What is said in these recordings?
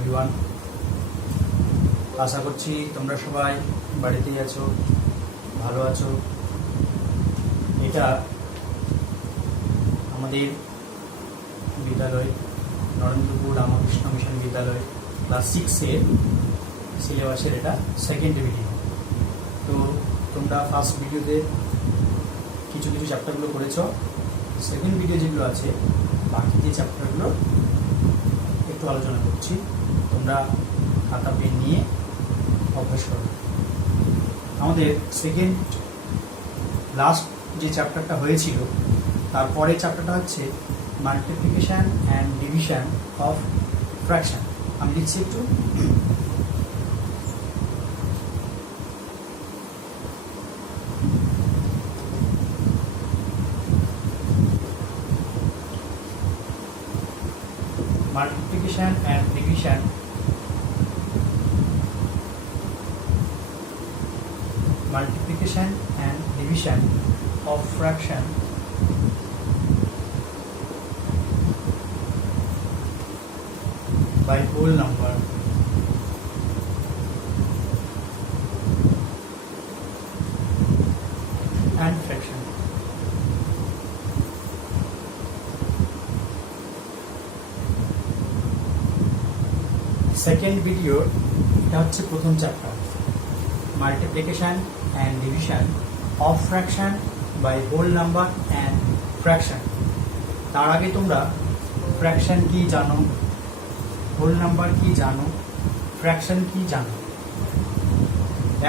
Everyone, আশা করছি তোমরা সবাই বাড়িতেই আছো, ভালো আছো। এটা আমাদের বিদ্যালয় নরেন্দ্রপুর রামকৃষ্ণ মিশন বিদ্যালয় ক্লাস 6-এর সিলেবাসের এটা সেকেন্ড ভিডিও। তো তোমরা ফার্স্ট ভিডিওতে কিছু চ্যাপ্টারগুলো করেছো, সেকেন্ড ভিডিও যেগুলো আছে বাকি যে চ্যাপ্টারগুলো একটু আলোচনা করছি। তোমরা খাতা পেন নিয়ে অভ্যাস করো। আমাদের সেকেন্ড লাস্ট যে চ্যাপ্টারটা হয়েছিল তারপরে চ্যাপ্টারটা হচ্ছে multiplication and division of fraction. আমি লিখছি একটু, multiplication and division of fraction by whole number and fraction. Second video এটা হচ্ছে প্রথম chapter, multiplication and division of fraction by whole number and fraction. তার আগে তোমরা ফ্র্যাকশন কি জানো, হোল নাম্বার কি জানো, ফ্র্যাকশন কি জানো।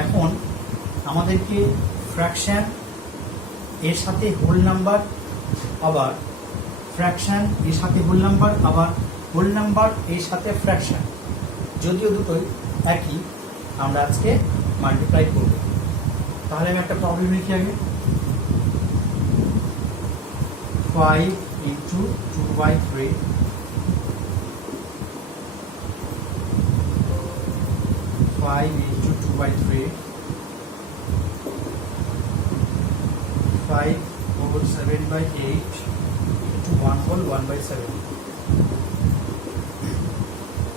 এখন আমাদেরকে ফ্র্যাকশন এর সাথে হোল নাম্বার, আবার ফ্র্যাকশন এর সাথে হোল নাম্বার, আবার হোল নাম্বার এর সাথে ফ্র্যাকশন, যদিও দুটোই একই, আমরা আজকে মাল্টিপ্লাই করব। তাহলে আমি একটা প্রবলেম লিখি আগে, 5 into 2/3 5 into 2/3 5 whole 7/8 into 1 whole 1/7।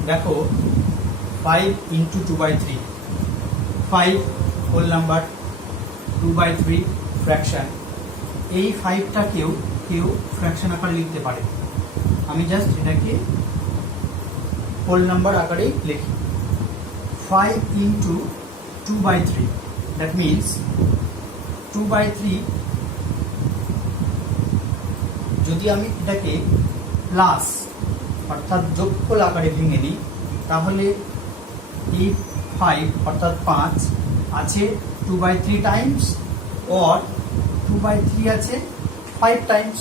দেখো 5 into 2/3, 5 হোল নাম্বার, 2/3 ফ্র্যাকশন। এই 5টাকেও কেউ ফ্র্যাকশন আকারে লিখতে পারে, আমি জাস্ট এটাকে হোল নাম্বার আকারেই লিখি। 5 into 2/3, দ্যাট মিনস 2/3 যদি আমি এটাকে প্লাস অর্থাৎ যোগফল আকারে ভেঙে দিই, তাহলে এই 5 অর্থাৎ 5 আছে 2/3 টাইমস, or 2/3 আছে 5 টাইমস।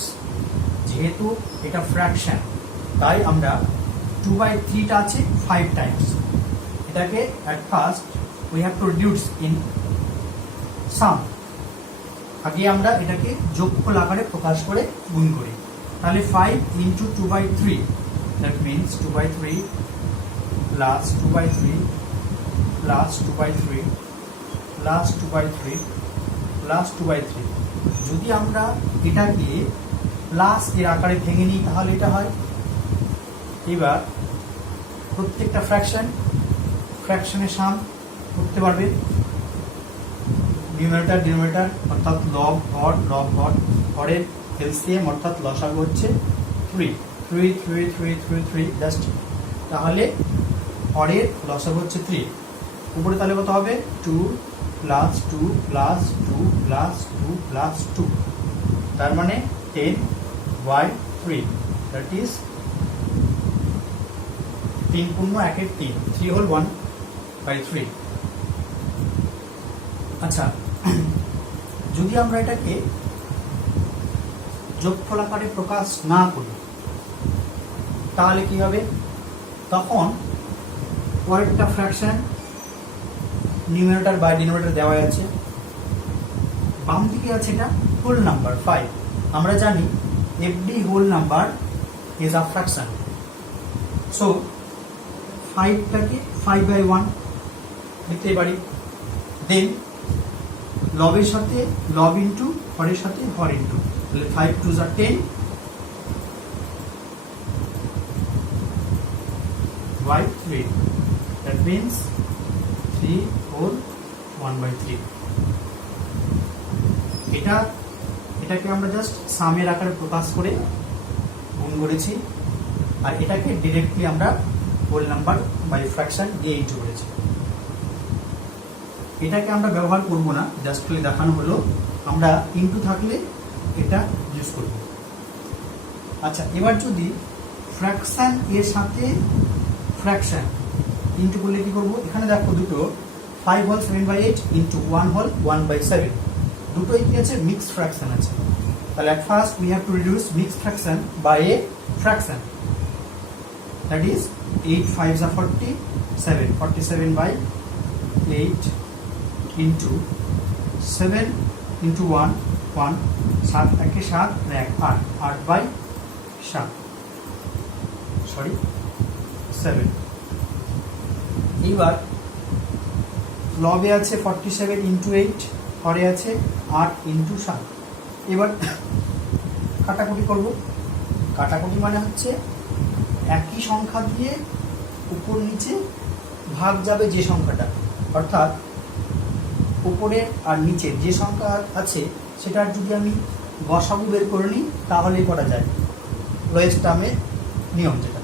যেহেতু এটা ফ্র্যাকশন তাই আমরা 2/3টা আছে 5 টাইমস। এটাকে at first we have to reduce in sum। আগে আমরা এটাকে যোগফল আকারে প্রকাশ করে গুণ করি। তাহলে 5 into 2/3, that means 2/3 plus 2/3 plus 2/3 plus 2/3 plus 2/3। যদি আমরা এটাকে প্লাস এর আকারে ভেঙে নিই তাহলে এটা হয়। এবার প্রত্যেকটা ফ্র্যাকশনের সাম করতে পারবে, নিউমারেটর ডিনোমিনেটর অর্থাৎ লব হর, লব হর, হরের এলসিএম অর্থাৎ লসাগু হচ্ছে 3 3 3 3 3 3 জাস্ট। তাহলে হরের লসাগু হচ্ছে 3, উপরে তাহলে কত হবে 2 প্লাস 2 প্লাস 2 প্লাস 2 প্লাস 2, তার মানে 10/3, দ্যাট ইজ 3 পূর্ণ 1 3, 3 হোল 1/3। আচ্ছা, যদি আমরা এটাকে যোগফল আকারে প্রকাশ না করি তাহলে কি হবে, তখন পরেরটা ফ্র্যাকশন নিউমারেটর বাই ডিনোমিনেটর দেওয়া আছে, বাম দিকে আছে এটা হোল নাম্বার 5। আমরা জানি every whole number is a fraction, so 5টাকে 5/1 লিখতে পারি। দেন লবের সাথে লব ইন্টু হরের সাথে হর ইন্টু, তাহলে 5 2 10, by 3. That means 3 whole 1 by 3. এটাকে আমরা জাস্ট সামের আকারে প্রকাশ করে গুণ করেছি, আর এটাকে ডিরেক্টলি আমরা হোল নাম্বার বাই ফ্র্যাকশন দিয়ে ইনটু করেছি। এটাকে আমরা ব্যবহার করব না, জাস্ট খালি দেখানো হলো। আমরা ইনটু থাকলে এটা ইউজ করব। আচ্ছা, এবার যদি ফ্র্যাকশন এর সাথে ফ্র্যাকশন ইনটু করলে কি করব? এখানে দেখো দুটো 5 হোল 7/8 ইনটু 1 হোল 1/7, দুটোই কি আছে? মিক্সড ফ্র্যাকশন আছে। তাহলে at first we have to reduce mixed fraction by a fraction, that is 8 5s are 47, 47/8 into 7 into 1 1, 7 একে 7 1 8, 8/7, সরি 7। এইবার লবে আছে 47 into 8, হরে আছে 8 into 7। এবার কাটাকুটি করব। কাটাকুটি মানে হচ্ছে একই সংখ্যা দিয়ে উপর নিচে ভাগ যাবে যে সংখ্যাটা, অর্থাৎ উপরের আর নিচের যে সংখ্যা আছে সেটার যদি আমি গসাগু বের করে নিই তাহলেই করা যায়, লোয়েস্ট টার্মের নিয়ম যেটা।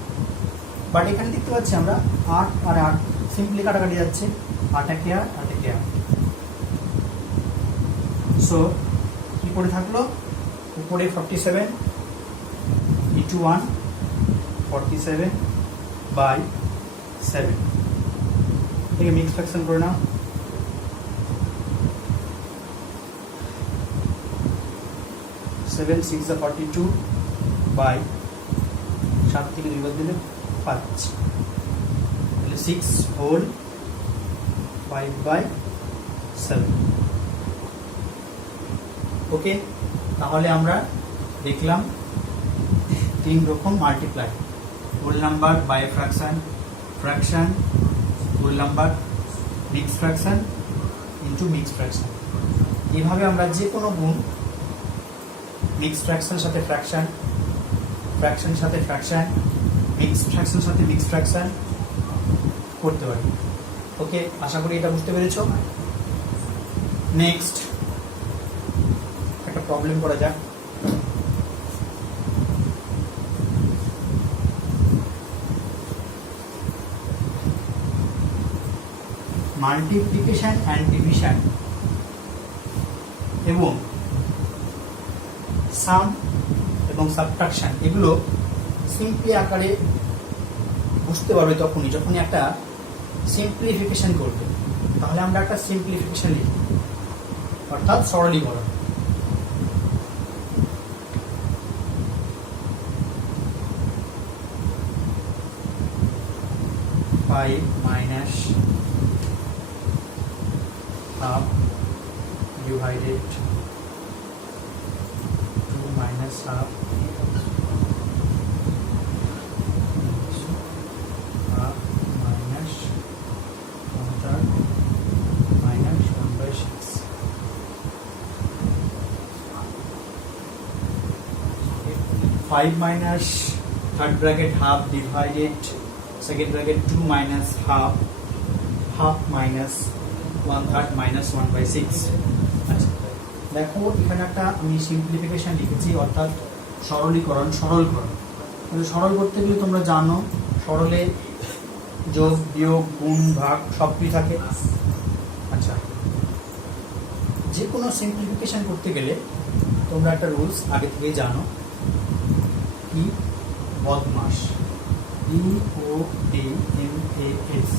বাট এখানে দেখতে পাচ্ছি আমরা 8 আর 8 সিম্পলি কাটাকাটি যাচ্ছে, 8 একে 8, 8 একে 8। সো কি করে থাকলো? উপরে 47 into 1, 47/7। এটাকে মিক্স ফ্র্যাকশন করে নাও। 7 6 42 বাই 7 থেকে 2 বাদ দিলে 5, তাহলে 6 হোল 5/7। ওকে, তাহলে আমরা দেখলাম 3 রকম multiply: whole number by fraction, fraction, whole number, mixed fraction into mixed fraction. এইভাবে আমরা যে কোনো গুণ মিক্সড ফ্র্যাকশনের সাথে ফ্র্যাকশন, ফ্র্যাকশনের সাথে ফ্র্যাকশন, মিক্সড ফ্র্যাকশনের সাথে মিক্সড ফ্র্যাকশন করতে পারি। ওকে, আশা করি এটা বুঝতে পেরেছো। নেক্সট একটা প্রবলেম করা যাক। মাল্টিপ্লিকেশন অ্যান্ড ডিভিশন এবং সাম এবং সাবট্রাকশন এগুলো সিম্পলি আকারে বুঝতে পারবে যখনই একটা সিম্পলিফিকেশন করবে। তাহলে আমরা একটা সিম্পলিফিকেশন লিখি, অর্থাৎ সরলীকরণ। Five minus half divided 2 minus half minus 1/3 minus 1/6। 5 minus third bracket half divided second bracket 2 minus half, half minus 1/3 minus 1/6। আচ্ছা, দেখো এখানে একটা আমি সিম্পলিফিকেশন লিখেছি, অর্থাৎ সরলীকরণ, সরলকরণ। সরল করতে গেলে তোমরা জানো সরলে যোগ বিয়োগ গুণ ভাগ সবই থাকে। আচ্ছা, যে কোনো সিম্পলিফিকেশন করতে গেলে তোমরা একটা রুলস আগে থেকেই জানো, কি? বদমাস, BODMAS,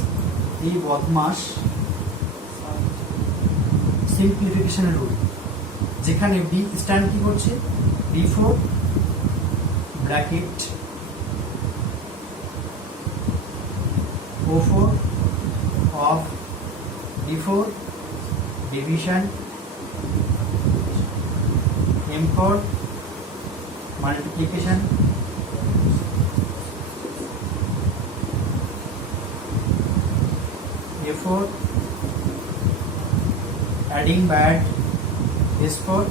এই বদমাস সিম্পলিফিকেশনের রুল, যেখানে বি স্ট্যান্ড কি করছে? Before bracket O4 of before division, M for multiplication, A4 adding by S for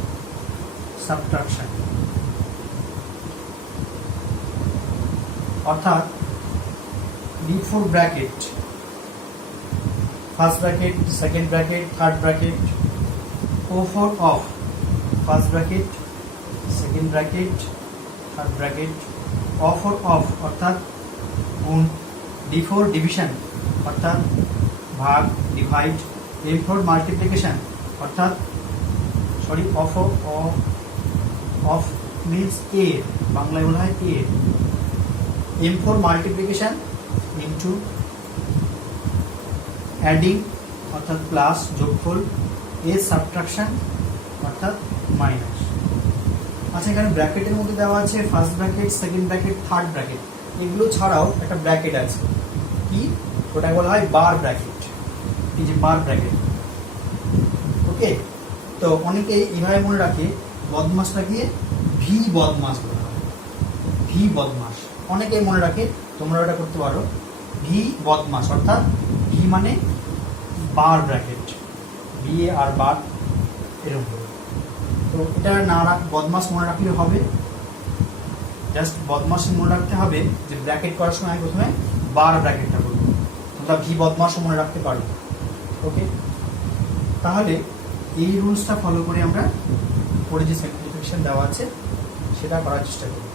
subtraction। অর্থাৎ before bracket, first bracket, second bracket, third bracket, O4 of first bracket, second bracket, third bracket, O4 of অর্থাৎ গুণ, D4 division অর্থাৎ ভাগ divide, M4 multiplication অর্থাৎ of means a, বাংলায় বলা হয় এ, M4 multiplication into adding অর্থাৎ প্লাস যোগফল, এ সাবট্রাকশন অর্থাৎ মাইনাস। আচ্ছা, এখানে ব্র্যাকেটের মধ্যে দেওয়া আছে first bracket, second bracket, third bracket, এগুলো ছাড়াও একটা ব্র্যাকেট আছে, কি ওটা বলা হয় বার ব্র্যাকেট, এই যে বার ব্র্যাকেট। ওকে, তো অনেকেই এভাবে মনে রাখে বদমাসটা গিয়ে ভি বদমাস বলা হয়, ভি বদমাস অনেকেই মনে রাখে, তোমরা এটা করতে পারো ভি বদমাস অর্থাৎ ভি মানে বার ব্র্যাকেট, বি এ আর বার এরকম। তো এটা না বদমাস মনে রাখলে হবে, জাস্ট বদমাস মনে রাখতে হবে যে ব্র্যাকেট করার সময় আমি প্রথমে বার ব্র্যাকেটটা করবো, তোমরা ভি বদমাসও মনে রাখতে পারো। ওকে, তাহলে এই রুলসটা ফলো করে আমরা পরে যে সিম্পলিফিকেশন দেওয়া আছে সেটা করার চেষ্টা করি।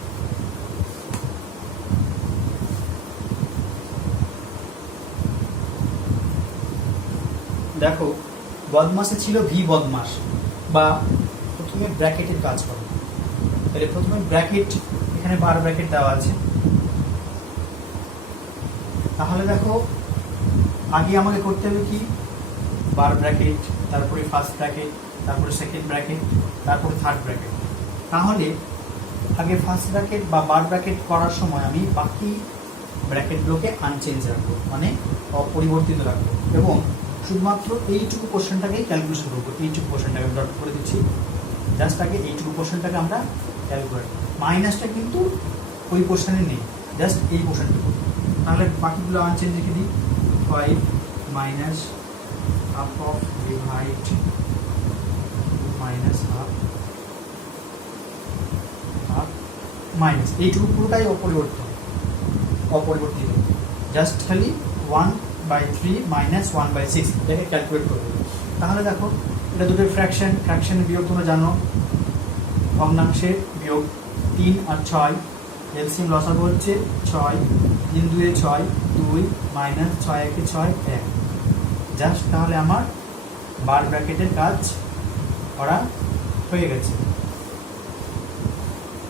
দেখো, বদমাসে ছিল ভি বদমাস, বা প্রথমে ব্র্যাকেটের কাজ করো, তাহলে প্রথমে ব্র্যাকেট, এখানে বার ব্র্যাকেট দেওয়া আছে, তাহলে দেখো আগে আমাকে করতে হবে কি বার ব্র্যাকেট, তারপরে ফার্স্ট ব্র্যাকেট, তারপরে সেকেন্ড ব্র্যাকেট, তারপরে থার্ড ব্র্যাকেট। তাহলে আগে ফার্স্ট ব্র্যাকেট বা বার ব্র্যাকেট করার সময় আমি বাকি ব্র্যাকেটগুলোকে আনচেঞ্জ রাখবো, মানে অপরিবর্তিত রাখবো, এবং শুধুমাত্র এইটুকু পোর্শনটাকেই ক্যালকুলেশন করবো। এইটুকু পোর্শনটাকে আমি ডট করে দিচ্ছি, জাস্ট আগে এইটুকু পোর্শনটাকে আমরা ক্যালকুলেট, মাইনাসটা কিন্তু ওই পোর্শনে নেই, জাস্ট এই পোর্শনটুকু। তাহলে বাকিগুলো আনচেঞ্জ রেখে দিই, 5 minus half of divide minus half, half minus, এইটুকু পুরোটাই অপরিবর্তিত, জাস্ট খালি 1/3 মাইনাস 1/6 এটাকে ক্যালকুলেট করবে। তাহলে দেখো এটা দুটোর ফ্র্যাকশন বিয়োগ তোমরা জানো, ভগ্নাংশে বিয়োগ 3 আর 6, এলসিএম লসাগু হচ্ছে 6, 3 2 6, 2 মাইনাস 6 1 6 1, জাস্ট তাহলে আমার বার ব্র্যাকেটের কাজ করা হয়ে গেছে,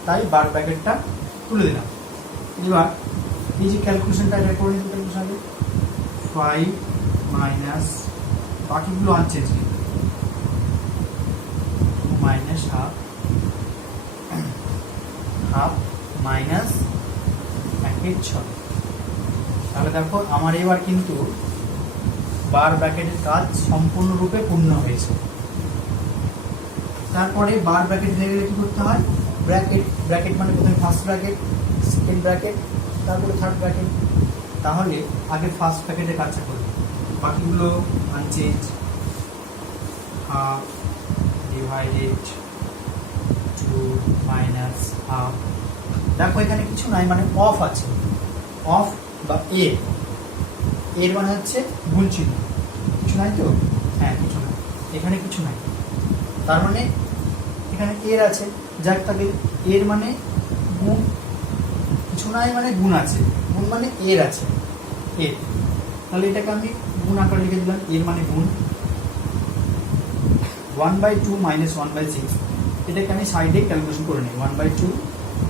তাই বার ব্র্যাকেটটা তুলে দিলাম। এবার এই যে ক্যালকুলেশনটা এটা করে নিতে, ক্যালকুলেশন 5 মাইনাস বাকিগুলো আনচেঞ্জ, মাইনাস হাফ মাইনাস 1 6। তাহলে দেখো আমার এবার কিন্তু বার ব্র্যাকেটের কাজ সম্পূর্ণরূপে পূর্ণ হয়েছে। তারপরে বার ব্র্যাকেট হয়ে গেলে কি করতে হয়, ব্র্যাকেট মানে প্রথমে ফার্স্ট ব্র্যাকেট, সেকেন্ড ব্র্যাকেট, তারপরে থার্ড ব্র্যাকেট। তাহলে আগে ফার্স্ট ব্র্যাকেটের কাজটা করবে, বাকিগুলো unchange, half divided 2 minus half. দেখো এখানে কিছু নাই, মানে অফ আছে, অফ বা এর মানে হচ্ছে গুণ চিহ্ন, কিছু নাই তো, হ্যাঁ কিছু নাই, এখানে কিছু নাই, তার মানে এখানে এর আছে, যাক তাকে এর মানে গুণ, কিছু নাই মানে গুণ আছে, গুণ মানে এর আছে, এর, তাহলে এটাকে আমি গুণ আকারে লিখে দিলাম, এর মানে গুণ 1/2 মাইনাস 1/6, এটাকে আমি সাইডে ক্যালকুলেশন করে নিই, 1/2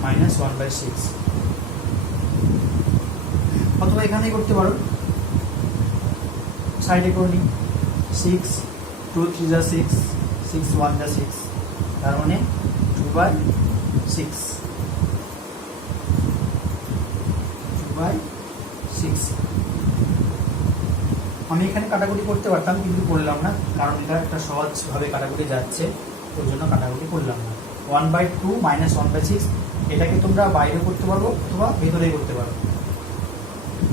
মাইনাস 1/6, অথবা এখানেই করতে পারো, সাইডে করে নিই, 6 2 3 যা 6, 6 1 যা 6, তার মানে 2/6, 2/6। আমি এখানে কাটাকুটি করতে পারতাম কিন্তু করলাম না, কারণ এটা একটা সহজভাবে কাটাকুটি যাচ্ছে, ওই জন্য কাটাকুটি করলাম না। 1/2 মাইনাস 1/6, এটাকে তোমরা বাইরে করতে পারো অথবা ভেতরেই করতে পারো,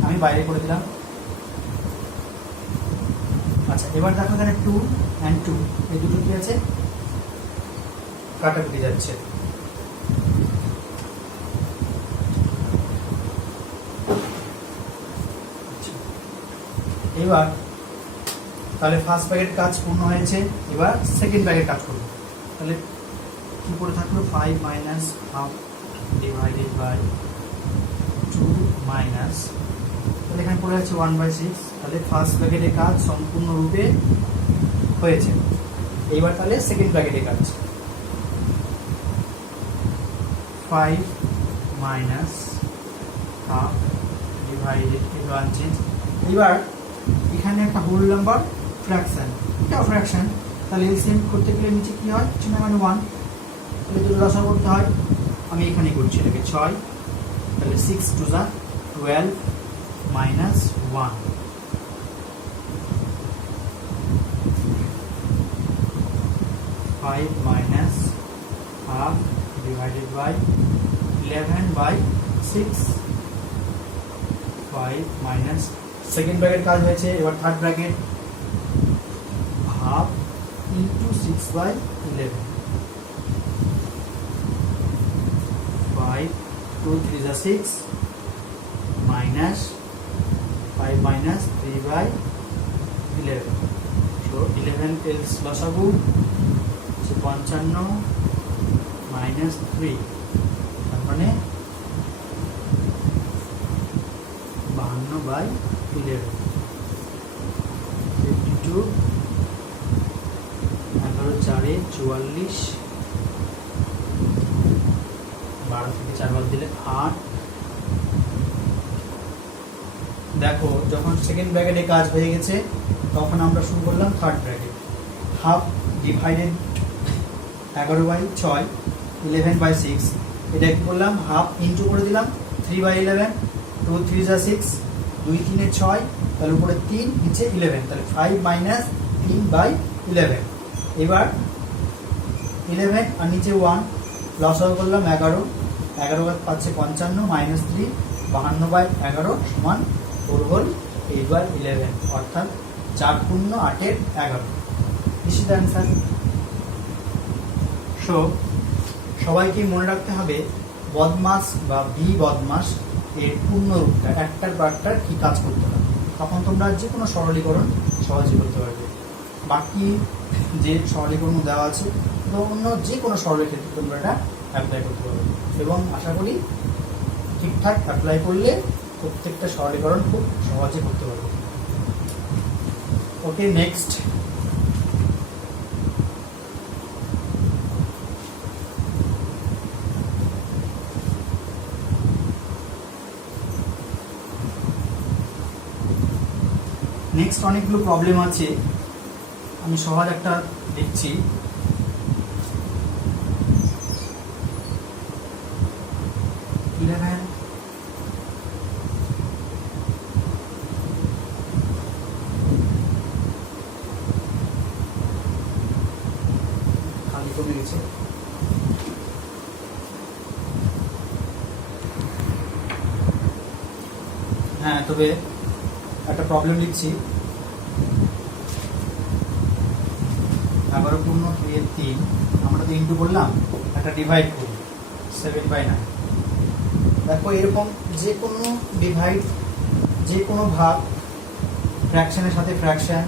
আমি বাইরে করে দিলাম। আচ্ছা, এবার দেখো এখানে 2 and 2 এই দুটো কি আছে, কাটাকুটি যাচ্ছে, এবার তাহলে ফার্স্ট ব্র্যাকেট কাজ পূর্ণ হয়েছে, এবার সেকেন্ড ব্র্যাকেট কাজ করবো। তাহলে কি করে থাকলো 5 minus half divided by 2 minus, তাহলে এখানে পড়ে আছে 1/6। তাহলে ফার্স্ট ব্র্যাকেটের কাজ সম্পূর্ণরূপে হয়েছে। এইবার তাহলে সেকেন্ড ব্র্যাকেটের কাজ 5 মাইনাস হাফ ডিভাইডেড চেঞ্জ। এবার এখানে একটা হোল নাম্বার ফ্র্যাকশন, এটাও ফ্র্যাকশন, তাহলে এলসিএম করতে গেলে নিচে কি হয় 2 মানে 1, তাহলে দুটো লসাগু করতে হয়। আমি এখানে করছি এটাকে 6, তাহলে 6 2 যা 12 minus 1, 5 minus half divided by 11/6, 5 minus second bracket কাজ হয়েছে। এবার থার্ড ব্র্যাকেট হাফ ইন্টু 6/11, 5 2 3 যা 6 মাইনাস 5 মাইনাস 3/11, so 11 টেলস লসাগু 55 মাইনাস 3, তার মানে 52/11, 52, 11 4 44, 12 থেকে 4 বাদ দিলে 8। দেখো যখন সেকেন্ড ব্র্যাকেটে কাজ হয়ে গেছে তখন আমরা শুরু করলাম থার্ড ব্র্যাকেট। হাফ ডিভাইডেড 11/6 11/6, এটা কি করলাম হাফ ইন্টু করে দিলাম 3/11, 2 3 যা 6, 2 3 6, তাহলে উপরে 3 নিচে 11, তাহলে 5 মাইনাস 3/11। এবার 11 আর নিচে 1 লসাগু করলাম 11, 11 পাচ্ছে 55 মাইনাস 3 52/11 সমান 4 হোল 8/11, অর্থাৎ 4 পূর্ণ 8 11। This is the answer. So সবাইকে মনে রাখতে হবে বদমাস বা বি বদমাস এর পূর্ণ রূপটা একটার পর একটার কি কাজ করতে হবে, তখন তোমরা যে কোনো সরলীকরণ সহজে করতে পারবে। বাকি যে সরলীকরণ দেওয়া আছে অন্য যে কোনো সরলের ক্ষেত্রে তোমরা এটা অ্যাপ্লাই করতে পারবে, এবং আশা করি ঠিকঠাক অ্যাপ্লাই করলে প্রত্যেকটা সরলীকরণ খুব সহজে করতে পারবে। ওকে, নেক্সট অনেকগুলো প্রবলেম আছে, আমি সহজ একটা দেখছি। খালি কমে গেছে। হ্যাঁ, তবে একটা প্রবলেম লিখছি। 11 পূর্ণ 3, আমরা তো ইন্টু করলাম, একটা ডিভাইড করি 7/9। দেখো এরকম যে কোনো ডিভাইড, যে কোনো ভাগ ফ্র্যাকশনের সাথে ফ্র্যাকশন,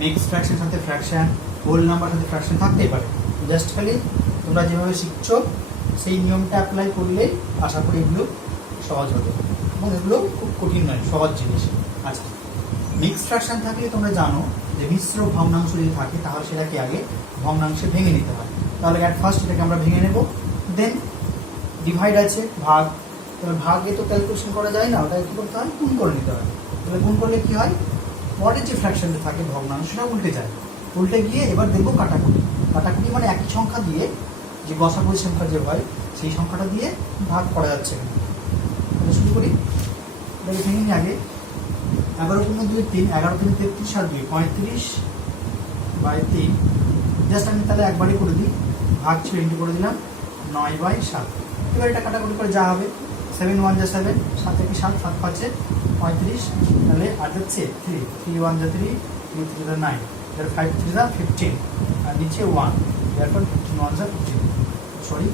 মিক্স ফ্র্যাকশনের সাথে ফ্র্যাকশন, হোল নাম্বার সাথে ফ্র্যাকশন থাকতেই পারে। জাস্ট খালি তোমরা যেভাবে শিখছো সেই নিয়মটা অ্যাপ্লাই করলে আশা করি এগুলো সহজ হবে, এবং এগুলো খুব কঠিন নয়, সহজ জিনিস। আচ্ছা, মিক্স ফ্র্যাকশন থাকলে তোমরা জানো যে মিশ্র ভগ্নাংশ যদি থাকে তাহলে সেটাকে আগে ভগ্নাংশে ভেঙে নিতে হয়। তাহলে অ্যাট ফার্স্ট এটাকে আমরা ভেঙে নেব, দেন ডিভাইড আছে ভাগ, তাহলে ভাগে তো ক্যালকুলেশন করা যায় না, ওটাকে কী করতে হয় গুণ করে নিতে হয়। তাহলে গুণ করলে কী হয়, পরের যে ফ্র্যাকশনটা থাকে ভগ্নাংশ সেটা উল্টে যায়, উল্টে গিয়ে এবার দেখবো কাটাকুটি। কাটাকুটি মানে একই সংখ্যা দিয়ে যে গসাগুর সংখ্যা যে হয় সেই সংখ্যাটা দিয়ে ভাগ করা যাচ্ছে। তাহলে শুরু করি, এটাকে ভেঙে নিই আগে। 11 পূর্ণ 2 3, 11 3 33 আর 2 35/3। জাস্ট আমি তাহলে একবারই করে দিই, ভাগ ছিল ইন্টু করে দিলাম 9/7। এবার এটা কাটাকুটি করে যা হবে 7 1 যা 7, 7 থেকে 7, 7 5 35, তাহলে আর যাচ্ছে 3 3 1 যা 3, 2 3 যা 9, এর 5 3 যা 15, আর নিচে 1, এরপর 15 1 যা 15, সরি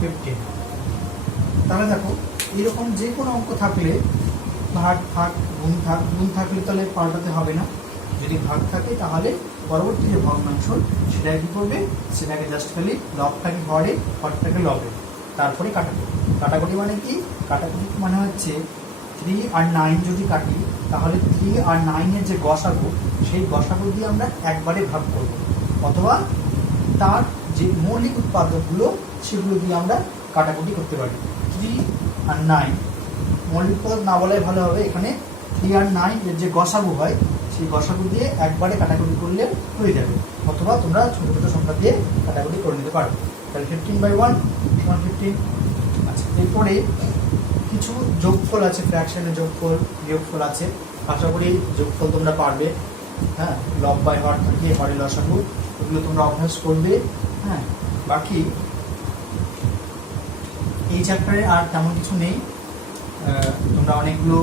15। তাহলে দেখো এরকম যে কোনো অঙ্ক থাকলে ভাগ ভাগ গুণ থাকলে তাহলে পাল্টাতে হবে না, যদি ভাগ থাকে তাহলে পরবর্তী যে ভগ্নাংশ সেটাকে কী করবে, সেটাকে জাস্ট খালি লবটাকে হরে, হরটাকে লবে, তারপরে কাটাকুটি। কাটাকুটি মানে কি? কাটাকুটি মানে হচ্ছে 3 আর 9 যদি কাটি তাহলে 3 আর 9-এর যে গসাগু সেই গসাগু দিয়ে আমরা একবারে ভাগ করব, অথবা তার যে মৌলিক উৎপাদকগুলো সেগুলো দিয়ে আমরা কাটাকুটি করতে পারি। 3 আর 9 মৌলিক উৎপাদক না বলাই ভালো হবে, এখানে 3 আর 9 এর যে গসাগু হয় সেই গসাগু দিয়ে একবারে কাটাকুটি করলে হয়ে যাবে, অথবা তোমরা ছোটো ছোটো সংখ্যা দিয়ে কাটাকুটি করে নিতে পারো। তাহলে 15/1 = 15। আচ্ছা, এরপরে কিছু যোগফল আছে, ফ্র্যাকশনের যোগফল, বিয়োগফল আছে। আশা করি যোগফল তোমরা পারবে। হ্যাঁ, লব বাই হর থাকে, হরে লসাগু, এগুলো তোমরা অভ্যাস করবে। হ্যাঁ, বাকি এই চ্যাপ্টারে আর তেমন কিছু নেই। তোমরা অনেকগুলো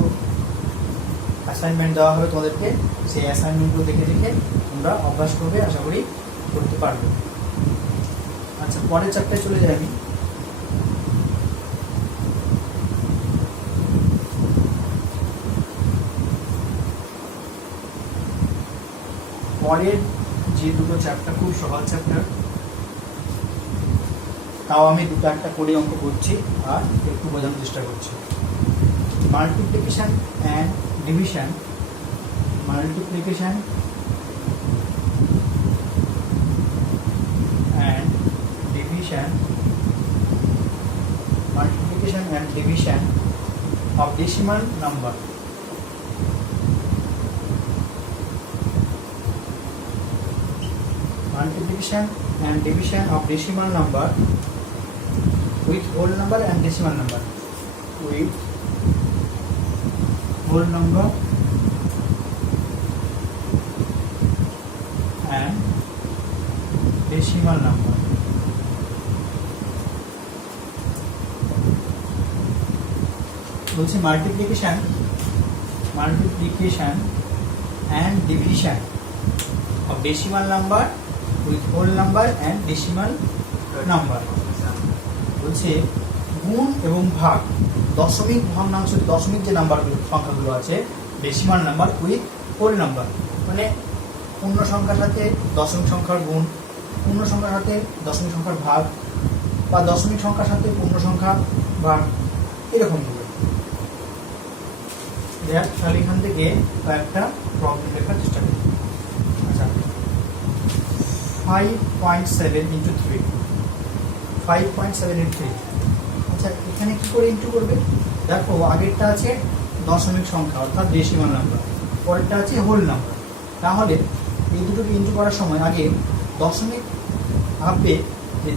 অ্যাসাইনমেন্ট দেওয়া হবে তোমাদেরকে, সেই অ্যাসাইনমেন্টগুলো দেখে দেখে তোমরা অভ্যাস করবে, আশা করি করতে পারবে। আচ্ছা, পরের চ্যাপ্টারে চলে যাই আমি। পরের যে দুটো চ্যাপ্টার খুব সহজ চ্যাপ্টার, তাও আমি দুটো একটা করে অঙ্ক করছি আর একটু বোঝানোর চেষ্টা করছি। Multiplication and division, multiplication and division, multiplication and division of decimal number. Multiplication and division of decimal number with whole number and decimal number, with whole number and decimal number. বলছি multiplication and division of decimal number with whole number and decimal number. বলছে গুণ এবং ভাগ, দশমিক ভগ্নাংশ, দশমিক যে নাম্বারগুলো, সংখ্যাগুলো আছে, decimal number with whole number, মানে পূর্ণ সংখ্যার সাথে দশমিক সংখ্যার গুণ, পূর্ণ সংখ্যার সাথে দশমিক সংখ্যার ভাগ, বা দশমিক সংখ্যার সাথে পূর্ণ সংখ্যা ভাগ, এরকমগুলো। তাহলে এখান থেকে কয়েকটা প্রবলেম লেখার চেষ্টা করি। আচ্ছা, 5.7 × 3, 5.7 × 3। আচ্ছা, এখানে কি করে ইন্টু করবে? দেখো, আগেরটা আছে দশমিক সংখ্যা অর্থাৎ ডেসিমাল নাম্বার, পরেরটা আছে হোল নাম্বার। তাহলে এই দুটোকে ইন্টু করার সময় আগে দশমিক ভাবে যে